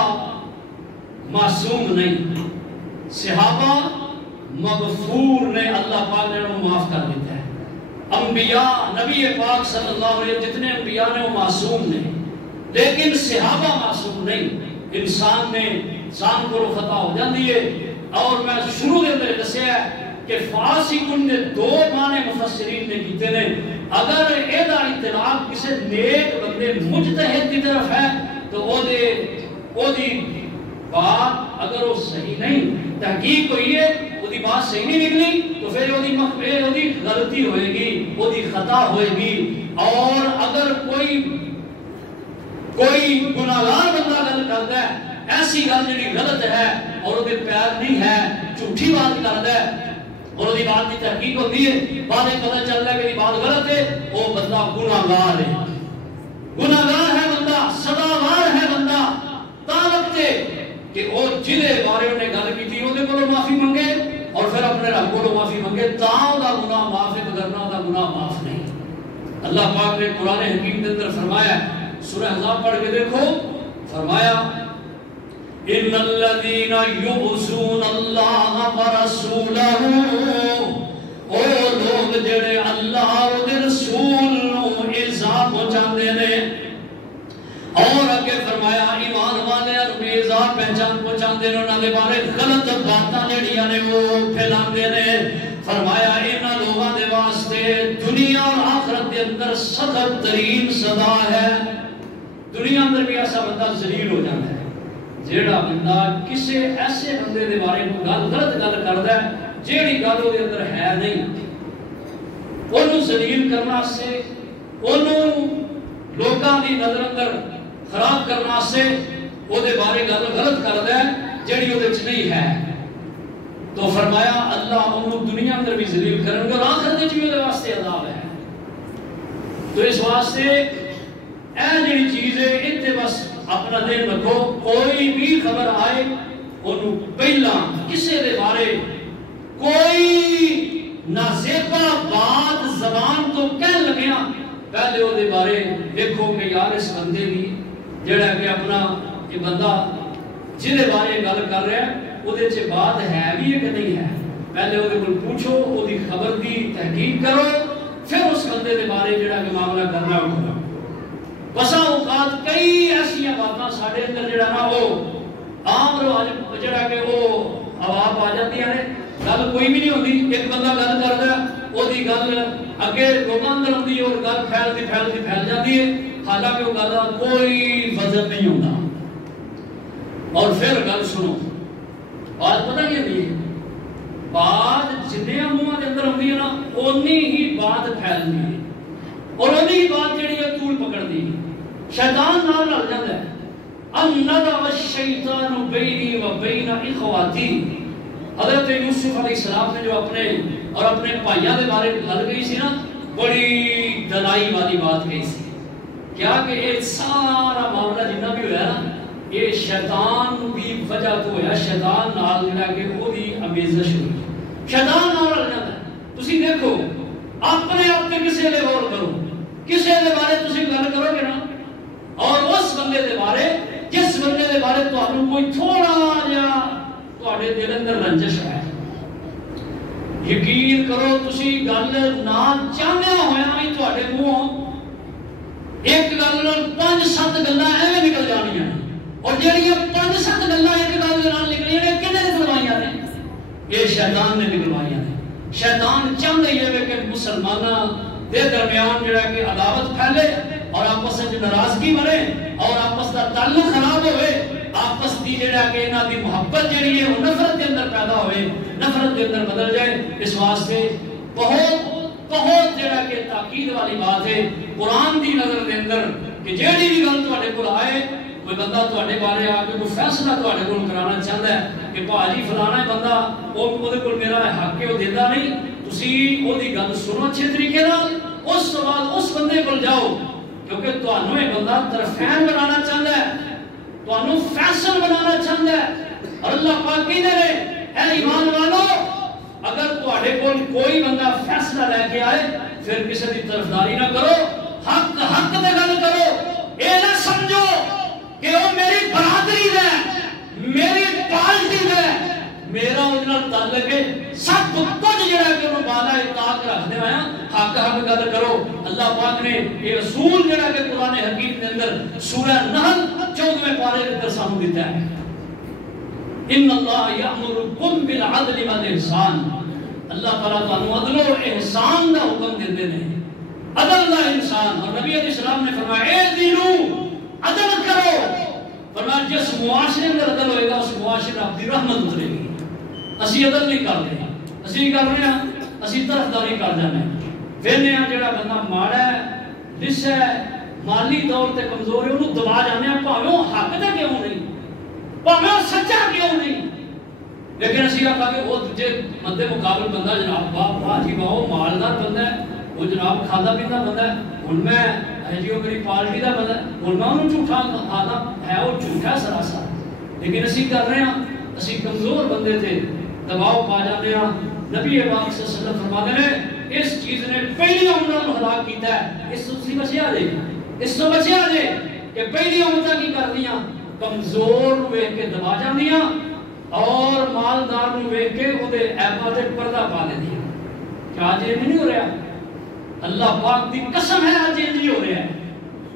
معصوم نہیں صحابہ مغفور نے اللہ پاک نے انہوں معاف کر دیتا ہے انبیاء نبی پاک صلی اللہ علیہ وسلم جتنے انبیاء نے وہ معصوم نہیں لیکن صحابہ معصوم نہیں انسان نے انسان کو خطا ہو جاتی ہے اور میں شروع کے اندر دسیا ہے کہ فاسقن نے دو معنی مفسرین نے کیتے نے اگر ایدہ اطلاق کسی نیک بندے مجتہد کی طرف ہے تو او دی بات اگر وہ صحیح نہیں تحقیق ہوئی ہے وہ دی بات صحیح نہیں نکلی تو پھر وہ دی غلطی ہوئے گی وہ دی خطا ہوئے گی اور اگر کوئی گناہگار بندہ غلط کرتا ہے ایسی گل جڑی غلط ہے اور وہ پیار نہیں ہے جھوٹی بات کرتا ہے اور وہ بات کی تحقیق ہوتی ہے بعد پتہ چل رہا ہے کہ یہ بات غلط ہے وہ بندہ گناہگار ہے بندہ سزاوار ہے بندہ تا وقت کہ وہ جلے بارے انہیں گل کی تھی وہ کو معافی منگے اور پھر اپنے رب کو معافی منگے تا دا گناہ معاف ہے مگر دا گناہ معاف نہیں اللہ پاک نے قرآن حکیم کے اندر فرمایا سورہ احزاب پڑھ کے دیکھو فرمایا ان الذين يؤذون الله ورسوله او لوگ جڑے اللہ اور رسول نو ایذا پہنچاندے نے اور اگے فرمایا ایمان والے ایذا پہنچاندے نے انہاں دے بارے غلط باتاں جڑیاں نے وہ پھیلاندے نے فرمایا انہاں لوگاں دے واسطے دنیا اور آخرت دے اندر سخت ترین سزا ہے دنیا اندر بھی ایسا بندہ ذلیل ہو جاتا ہے جیڑا بندہ کسی ایسے بندے دے بارے میں غلط گل کرتا ہے جیڑی گل وہ اندر ہے نہیں انہوں ذلیل کرنا سے انہوں لوگاں دی نظر اندر خراب کرنا سے وہ دے بارے گل غلط کرتا ہے جیڑی وہ نہیں ہے تو فرمایا اللہ انہوں دنیا اندر بھی ذلیل کریں گے اور آخرت وچ بھی واسطے عذاب ہے تو اس واسطے اے جڑی چیز ہے اتنے بس اپنا دین رکھو کوئی بھی خبر آئے انہوں پہلا کسی دے بارے کوئی نازیبا بات زبان تو کہہ لگیا پہلے وہ دے بارے دیکھو کہ یار اس بندے بھی جڑا کہ اپنا یہ بندہ جہدے بارے گل کر رہا ہے وہ دے چے بات ہے بھی ہے کہ نہیں ہے پہلے وہ دے کو پوچھو وہ دی خبر دی تحقیق کرو پھر اس بندے دے بارے جڑا کہ معاملہ کرنا ہوگا بسا اوقات کئی ایسی باتاں ساڑھے اندر جڑا نا وہ عام رواج جڑا کہ وہ عواب آ جاتی ہیں گل کوئی بھی نہیں ہوتی ایک بندہ گل کرتا ہے وہ دی گل اگے لوگاں اندر ہوتی ہے اور گل پھیل جاتی ہے حالانکہ وہ گل کوئی وزن نہیں ہوتا اور پھر گل سنو بات پتہ کیا ہوئی ہے بات جتنے منہ کے اندر ہوتی ہے نا اونی ہی بات پھیلتی ہے اور اونی ہی بات جڑی ہے طول پکڑتی ہے شیطان نال لڑ جاتا ہے ان الشیطان بینی و بین اخواتی حضرت یوسف علیہ السلام نے جو اپنے بھائیوں کے بارے گل گئی سی نا بڑی دلائی والی بات کہی سی کیا کہ یہ سارا معاملہ جتنا بھی ہوا نا یہ شیطان کی وجہ تو ہوا شیطان نال جڑا کہ وہ دی امیزش ہوئی شیطان نال لڑ جاتا ہے تسی دیکھو اپنے آپ کے کسی لے غور کرو کسی دے بارے تسی گل کرو گے نا اور اس بندے دے بارے جس بندے دے بارے تو آپ کوئی تھوڑا یا تو آڑے دل اندر رنجش ہے یقین کرو تسی گل نہ چاہنے ہویا ہی تو آڑے منہ ایک گل 5-7 گلاں ایویں نکل جانی ہیں اور جڑیاں 5-7 گلاں ایک گل نال نکلیاں نے کنے نے نکلوائیاں نے یہ شیطان نے نکلوائیاں نے شیطان چاہتا ہی ہے کہ مسلماناں دے درمیان جڑا کہ عداوت پھیلے اور آپس میں ناراضگی بنے اور آپس کا تعلق خراب ہوئے آپس دی جڑا کہ انہاں دی محبت جڑی ہے وہ نفرت کے اندر پیدا ہوئے، نفرت کے اندر بدل جائے. اس واسطے بہت جڑا کہ تاکید والی بات ہے قرآن دی نظر دے اندر کہ جیڑی بھی گل تواڈے کول آئے، کوئی بندہ تواڈے بارے آ کے کوئی فیصلہ تواڈے کول کرانا چاہتا ہے کہ بھاجی فلانا بندہ وہ دے کول میرا حق ہے وہ دیندا نہیں، تسی او دی گل سنو اچھے طریقے نال، اس تو بعد اس بندے کول جاؤ، کیونکہ تانوں یہ بندہ طرفین بنانا چاہتا ہے، تانوں فیصل بنانا چاہتا ہے. اور اللہ پاک کہندے نے اے ایمان والو اگر تواڈے کول کوئی بندہ فیصلہ لے کے آئے پھر کسی دی طرفداری نہ کرو، حق دے گل کرو. اے نہ سمجھو کہ وہ میری برادری ہے، میری پارٹی ہے، میرا اس نال تعلق ہے، سب کچھ جڑا کہ انہوں بالا اطاعت رکھتے ہیں. حق گل کرو. اللہ پاک نے یہ اصول جڑا کہ قرآن حکیم کے اندر سورہ نحل 14ویں پارے کے اندر سامنے دیتا ہے. ان اللہ یأمرکم بالعدل والاحسان. اللہ تعالیٰ تعالیٰ عدل و احسان کا حکم دیتے ہیں. عدل کا انسان، اور نبی علیہ السلام نے فرمایا اے دینو عدل کرو. فرمایا جس معاشرے اندر عدل ہوئے گا اس معاشرے اپنی رحمت اترے گی. اسی عدل نہیں کرتے ہیں، اسی کر رہے ہیں، اسی طرفداری کر جانے ہیں. وینے ہیں جڑا بندہ ماڑا ہے، لسا ہے، مالی طور تے کمزور ہے، انہوں دبا جانے ہیں پاویں وہ حق تے کیوں نہیں، پاویں وہ سچا کیوں نہیں. لیکن اسی کہا کہ وہ دجے مدے مقابل بندہ جناب واہ جی واہ وہ مالدار بندہ ہے، وہ جناب کھادا پیندا بندہ ہے، ہن میں جی وہ میری پارٹی دا بندہ ہے، ہن میں انہوں جھوٹا کھادا ہے، وہ جھوٹا سراسر. لیکن اسی کر رہے ہیں، اسی کمزور بندے تھے دباؤ پا جاتے ہیں. نبی پاک صلی اللہ علیہ وسلم فرماتے ہیں اس چیز نے پہلی امتوں کو ہلاک کیتا ہے. اس سے بچیا جے، اس سے بچیا جے کہ پہلی امتیں کی کردیاں کمزور نو ویکھ کے دبا جاندیاں اور مالدار نو ویکھ کے او دے عیباں تے پردہ پا لیندیاں. کیا اج نہیں ہو رہا؟ اللہ پاک دی قسم ہے اج نہیں ہو رہا.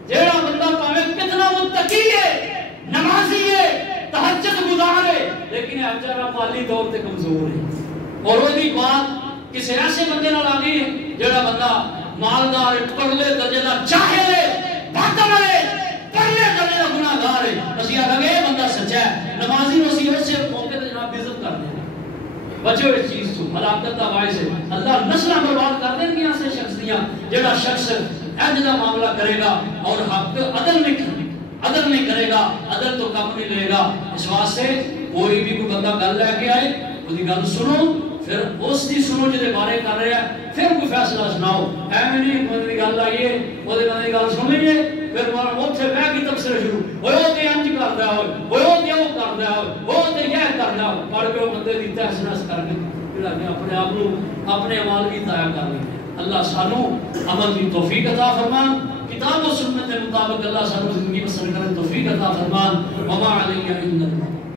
جیڑا بندہ پاویں کتنا متقی ہے، نمازی ہے، تہجد گزار ہے، لیکن اج جڑا مالی طور تے کمزور ہے. اور وہ دی بات کسی ایسے بندے نال آ گئی ہے جڑا بندہ مالدار پرلے درجے دا جاہل ہے، باطل ہے، پرلے درجے دا گناہگار ہے. اسی آکھاں گے بندہ سچا ہے، نمازی نو اسی اسے موقع تے جناب عزت کر دیں. بچو اس چیز تو ہلاکت دا باعث ہے. اللہ نسلاں برباد کر دیں گے ایسے شخص دیاں جڑا شخص انج دا معاملہ کرے گا اور حق عدل نہیں کرے گا، عدل تو کم نہیں لے گا. اس واسطے کوئی بھی کوئی بندہ گل لے کے آئے اس کی گل سنو، پھر اس کی سنو جہاں بارے کر رہا ہے، پھر کوئی فیصلہ سناؤ. ایویں نہیں بندے کی گل آئی ہے وہ بندے کی گل سن لیے پھر اتنے بہ کے تبصرے شروع ہوئے وہ انج کرتا ہوئے وہ کرتا ہوئے وہ یہ کرتا ہو پڑھ کے وہ بندے کی تحس نحس کر کے اپنے آپ کو اپنے عمال کی ضائع کر لیں. اللہ سانو عمل کی توفیق عطا فرمان، کتاب و سنت کے مطابق اللہ سانو زندگی بسر کرنے توفیق عطا فرمان. وما علیہ الا اللہ.